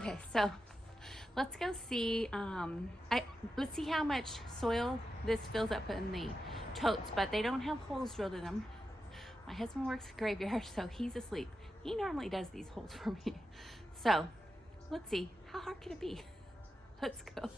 Okay, so let's go see. Let's see how much soil this fills up in the totes, but they don't have holes drilled in them. My husband works graveyard, so he's asleep. He normally does these holes for me. So let's see, how hard could it be? Let's go.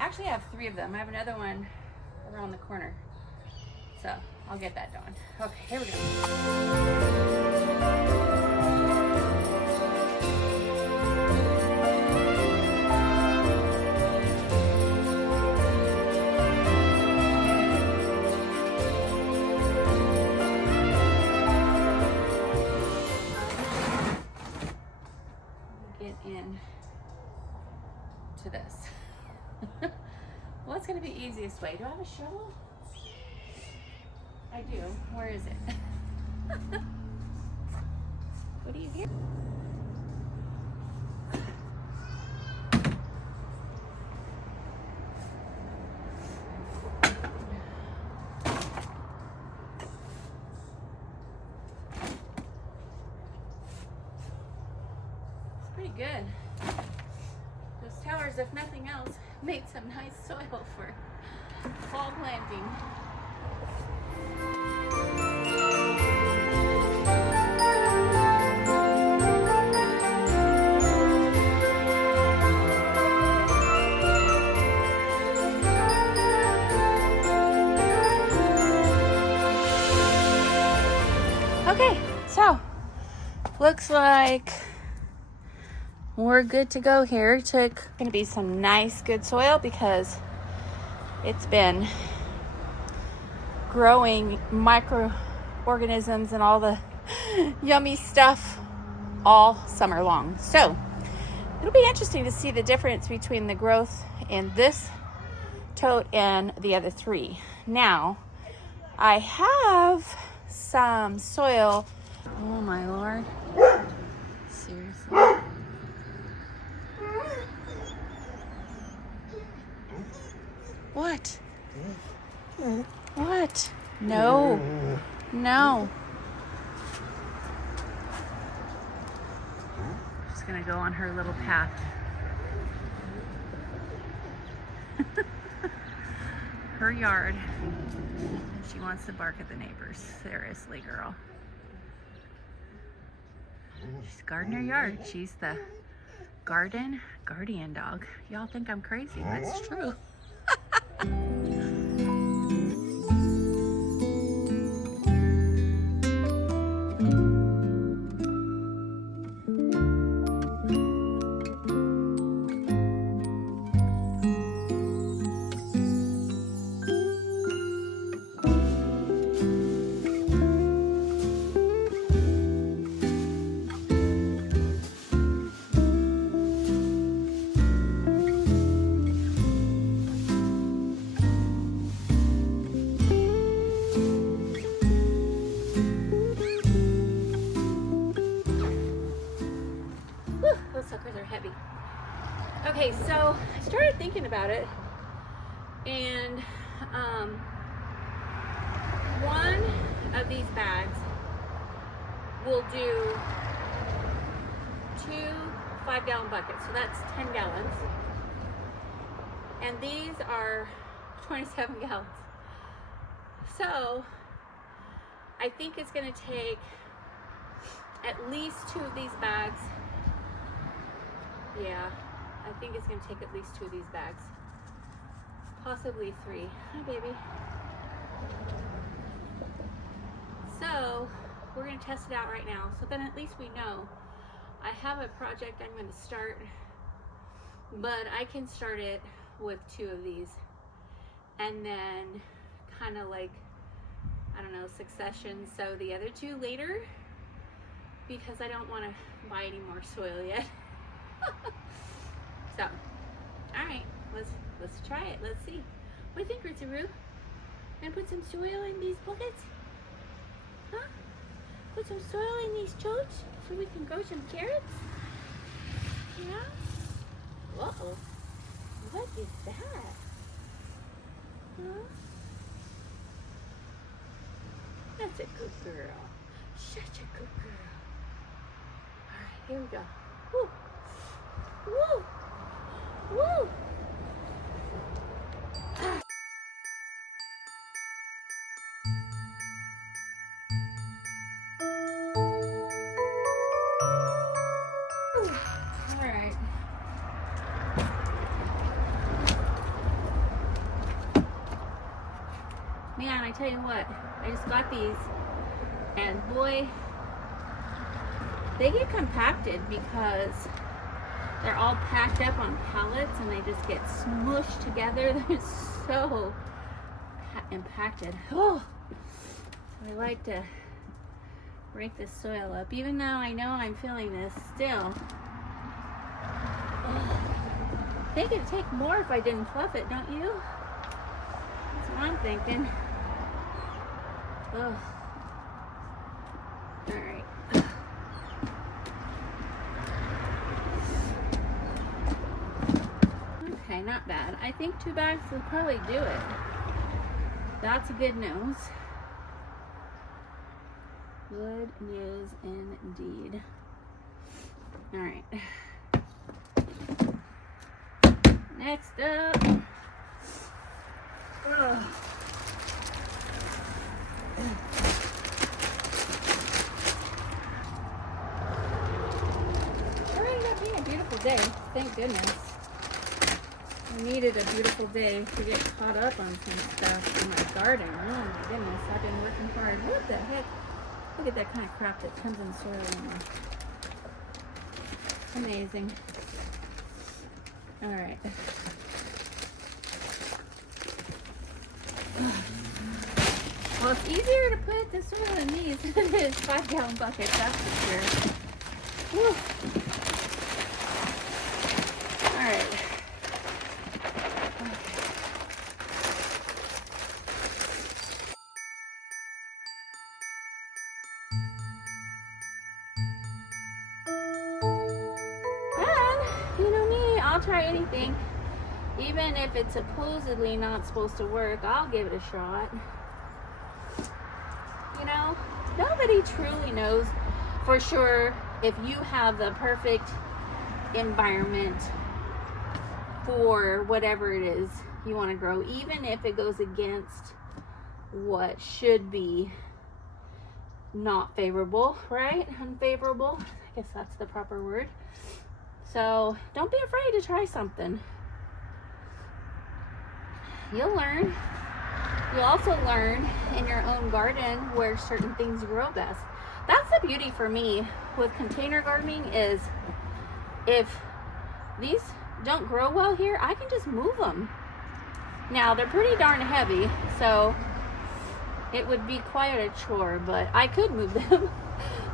Actually, I have 3 of them. I have another one around the corner, so I'll get that done. Okay, here we go. Get in to this. What's going to be the easiest way? Do I have a shovel? I do. Where is it? What do you hear? It's pretty good. Those towers, if nothing else, made some nice soil for fall planting. Okay, so looks like we're good to go here. It's gonna be some nice good soil because it's been growing microorganisms and all the yummy stuff all summer long. So it'll be interesting to see the difference between the growth in this tote and the other 3. Now I have some soil. Oh my Lord, seriously. What? What? No. No. She's gonna go on her little path. Her yard. She wants to bark at the neighbors. Seriously, girl. She's guarding her yard. She's the garden guardian dog. Y'all think I'm crazy, but it's true. Okay, so I started thinking about it, and one of these bags will do 2 5-gallon buckets, so that's 10 gallons, and these are 27 gallons. So I think it's going to take at least 2 of these bags. Yeah, I think it's going to take at least 2 of these bags, possibly 3. Hi, baby. So we're gonna test it out right now. So then at least we know. I have a project I'm gonna start, but I can start it with 2 of these and then kind of like, I don't know, succession sow the other 2 later, because I don't want to buy any more soil yet. So, all right, let's try it. Let's see. What do you think, Ritzy-Roo? Gonna put some soil in these buckets? Huh? Put some soil in these totes so we can grow some carrots? Yeah? Uh-oh. What is that? Huh? That's a good girl. Such a good girl. All right, here we go. Woo! Woo! Woo! All right. Man, I tell you what, I just got these, and boy, they get compacted because they're all packed up on pallets and they just get smushed together. They're so impacted. Oh, so I like to break this soil up, even though I know I'm feeling this still. I think it'd take more if I didn't fluff it, don't you? That's what I'm thinking. Ugh. All right. Okay, not bad. I think 2 bags will probably do it. That's a good news. Good news indeed. All right. Next up. Ugh. It ended up being a beautiful day. Thank goodness. I needed a beautiful day to get caught up on some stuff in my garden. Oh my goodness, I've been working hard. What the heck? Look at that kind of crap that comes in soil in there. Amazing. All right. Well, it's easier to put the soil in these than it is 5-gallon buckets, that's for sure. Whew. All right. And, you know me, I'll try anything. Even if it's supposedly not supposed to work, I'll give it a shot. You know, nobody truly knows for sure if you have the perfect environment for whatever it is you want to grow, even if it goes against what should be not favorable, right? Unfavorable. I guess that's the proper word. So don't be afraid to try something. You'll learn. You'll also learn in your own garden where certain things grow best. That's the beauty for me with container gardening, is if these don't grow well here, I can just move them. Now, they're pretty darn heavy, so it would be quite a chore, but I could move them.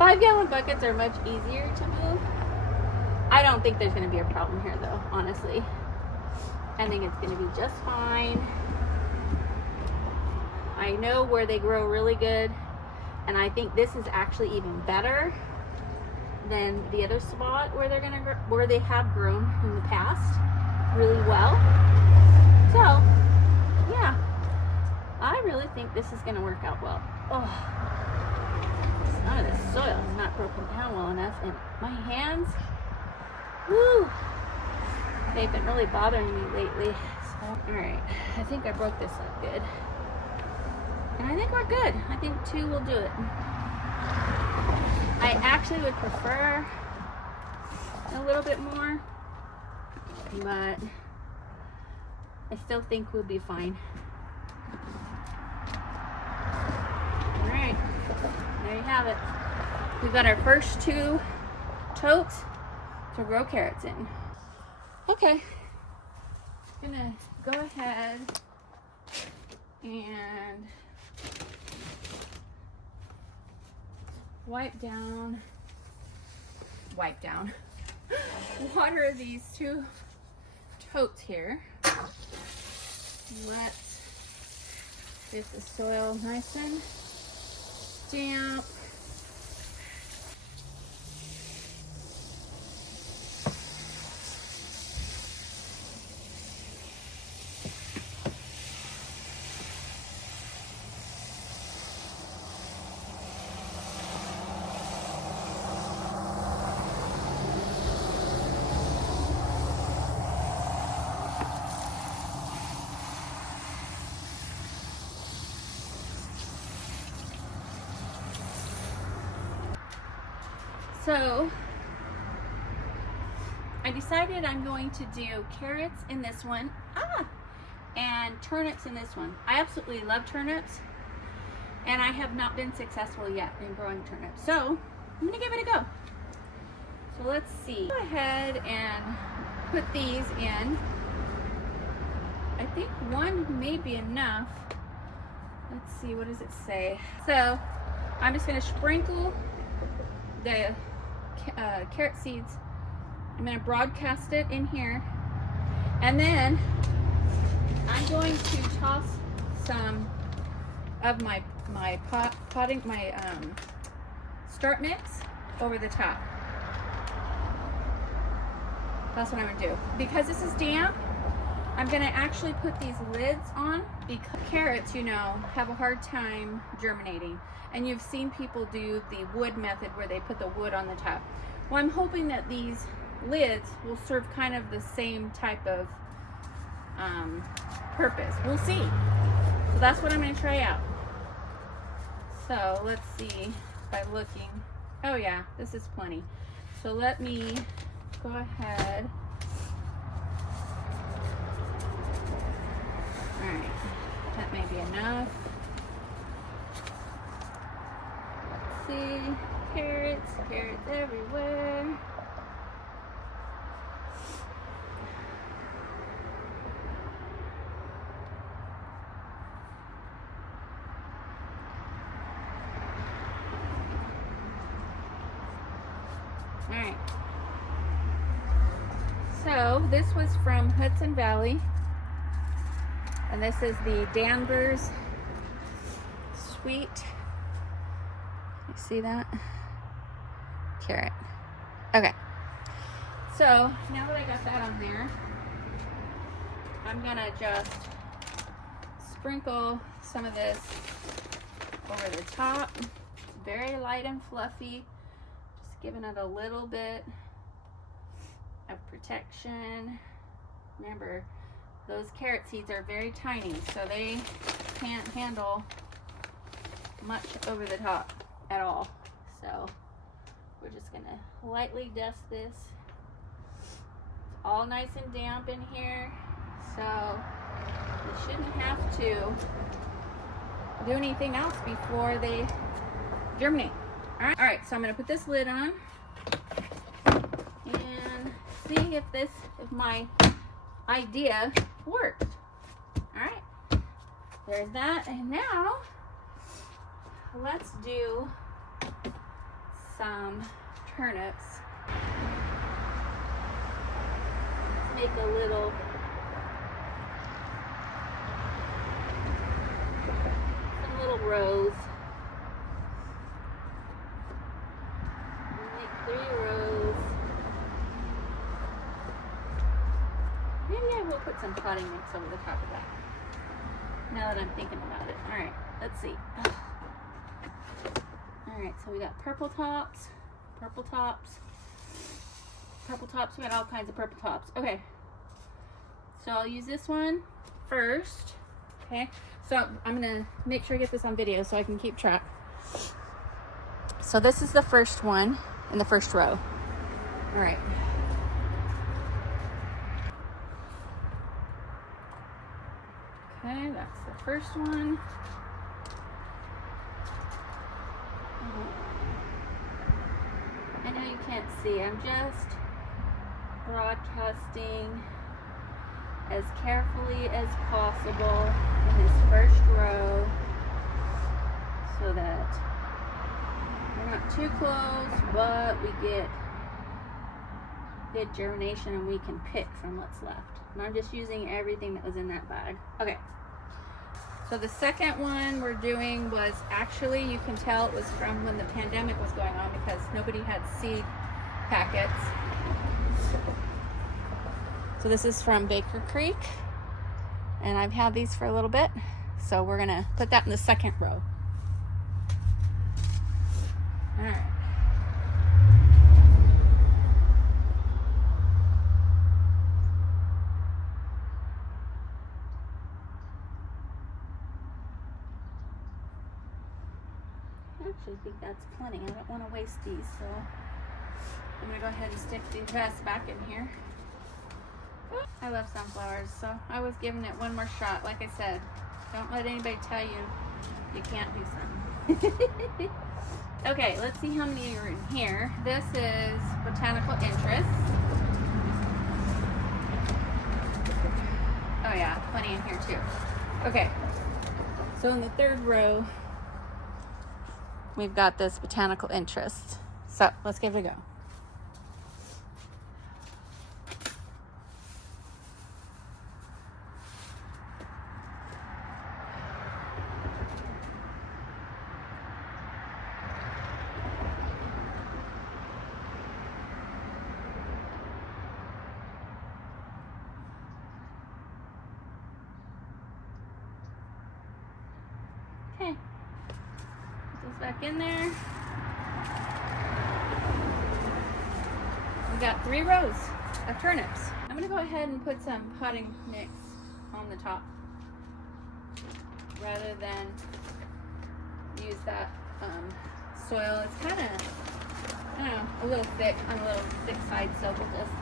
5-gallon buckets are much easier to move. I don't think there's going to be a problem here, though, honestly. I think it's going to be just fine. I know where they grow really good, and I think this is actually even better than the other spot where they're gonna where they have grown in the past really well. So yeah, I really think this is gonna work out well. Oh, some of this soil is not broken down well enough, and my hands, woo, they've been really bothering me lately. So, all right, I think I broke this up good. And I think we're good. I think 2 will do it. I actually would prefer a little bit more, but I still think we'll be fine. All right. there you have it. We've got our first 2 totes to grow carrots in. Okay, I'm gonna go ahead and wipe down, water these 2 totes here. Let's get the soil nice and damp. So I decided I'm going to do carrots in this one, and turnips in this one. I absolutely love turnips, and I have not been successful yet in growing turnips. So I'm gonna give it a go. So let's see. Go ahead and put these in. I think 1 may be enough. Let's see, what does it say? So I'm just gonna sprinkle the carrot seeds. I'm going to broadcast it in here, and then I'm going to toss some of my start mix over the top. That's what I'm going to do. Because this is damp, I'm going to actually put these lids on, because carrots, you know, have a hard time germinating. And you've seen people do the wood method where they put the wood on the top. Well, I'm hoping that these lids will serve kind of the same type of purpose. We'll see. So that's what I'm going to try out. So let's see by looking. Oh yeah, this is plenty. So let me go ahead. All right, that may be enough. See, carrots everywhere. All right. So this was from Hudson Valley, and this is the Danvers Sweet. You see that? Carrot. Okay. So now that I got that on there, I'm gonna just sprinkle some of this over the top. It's very light and fluffy. Just giving it a little bit of protection. Remember, those carrot seeds are very tiny, so they can't handle much over the top at all. So we're just gonna lightly dust this. It's all nice and damp in here, so you shouldn't have to do anything else before they germinate. All right, so I'm gonna put this lid on and see if my idea worked. All right, there's that. And now let's do some turnips. Let's make a little rows. Make 3 rows. Maybe I will put some potting mix over the top of that, now that I'm thinking about it. All right, let's see. All right, so we got purple tops. We got all kinds of purple tops. Okay, so I'll use this one first. Okay, so I'm gonna make sure I get this on video so I can keep track. So this is the first one in the first row. All right. Okay, that's the first one. you can't see, I'm just broadcasting as carefully as possible in this first row so that we're not too close, but we get good germination and we can pick from what's left. And I'm just using everything that was in that bag. Okay. So the second one we're doing was actually, you can tell it was from when the pandemic was going on because nobody had seed packets. So this is from Baker Creek, and I've had these for a little bit. So we're gonna put that in the second row. All right. I actually think that's plenty. I don't want to waste these, so I'm going to go ahead and stick the rest back in here. I love sunflowers, so I was giving it one more shot. Like I said, don't let anybody tell you you can't do something. Okay, let's see how many are in here. This is botanical interest. Oh yeah, plenty in here too. Okay, so in the third row, we've got this botanical interest. So let's give it a go. Okay, put those back in there. We got 3 rows of turnips. I'm gonna go ahead and put some potting mix on the top rather than use that soil. It's kind of, I don't know, a little thick on a little thick side, so we'll just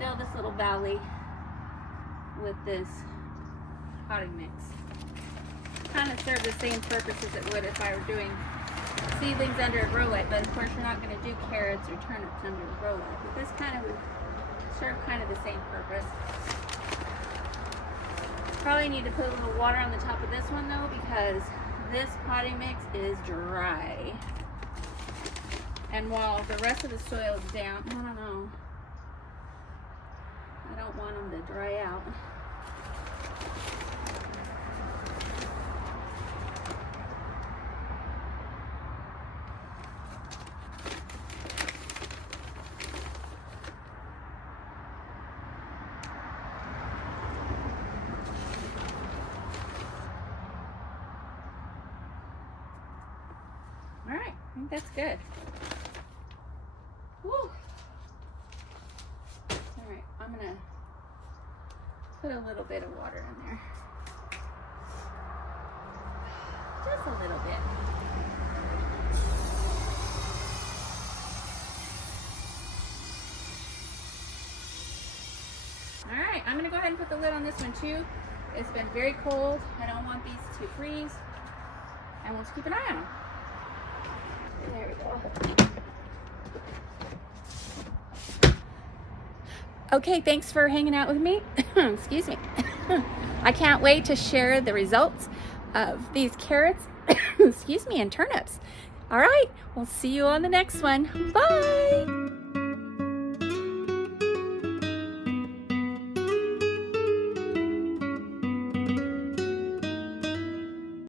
fill this little valley with this potting mix. Kind of serve the same purpose as it would if I were doing seedlings under a grow light, but of course you're not going to do carrots or turnips under a grow light. But this kind of would serve kind of the same purpose. Probably need to put a little water on the top of this one though, because this potting mix is dry. And while the rest of the soil is damp, I don't know. I don't want them to dry out. All right, I think that's good. Woo. All right, I'm gonna put a little bit of water in there. Just a little bit. All right, I'm gonna go ahead and put the lid on this one too. It's been very cold. I don't want these to freeze. And we'll just keep an eye on them. There we go. Okay, thanks for hanging out with me. Excuse me. I can't wait to share the results of these carrots, excuse me, and turnips. All right, we'll see you on the next one. Bye.